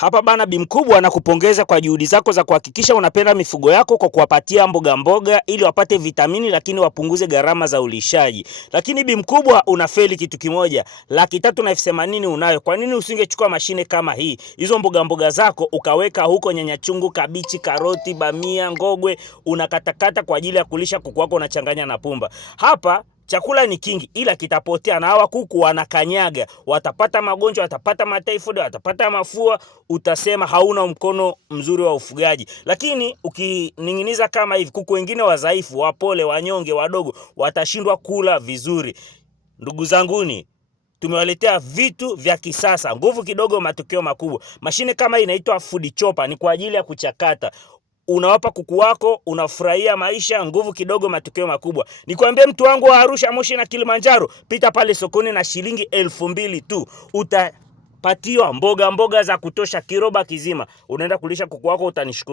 Hapa bana, Bi Mkubwa anakupongeza kwa juhudi zako za kuhakikisha unapenda mifugo yako kwa kuwapatia mboga ili wapate vitamini, lakini wapunguze gharama za ulishaji. Lakini Bi Mkubwa, unafeli kitu kimoja. 380,000 unayo. Kwa nini usingechukua mashine kama hii? Hizo mboga zako ukaweka huko, nyanya chungu, kabichi, karoti, bamia, ngogwe, unakatakata kwa ajili ya kulisha kuku wako, unachanganya na pumba. Hapa chakula ni kingi ila kitapotea, na hawa kuku wanakanyaga, watapata magonjwa, watapata matyphoid, watapata mafua, utasema hauna mkono mzuri wa ufugaji. Lakini ukininginiza kama hivi, kuku wengine wadhaifu, wapole, wanyonge, wadogo watashindwa kula vizuri. Ndugu zanguni, tumewaletea vitu vya kisasa, nguvu kidogo, matokeo makubwa. Mashine kama hii inaitwa food chopper, ni kwa ajili ya kuchakata. Unawapa kuku wako, unafurahia maisha, nguvu kidogo, matokeo makubwa. Nikwambie mtu wangu wa Arusha, Moshi na Kilimanjaro, pita pale sokoni na shilingi 2,000 tu. Utapatiwa mboga za kutosha, kiroba kizima. Unaenda kulisha kuku wako, utanishukuru.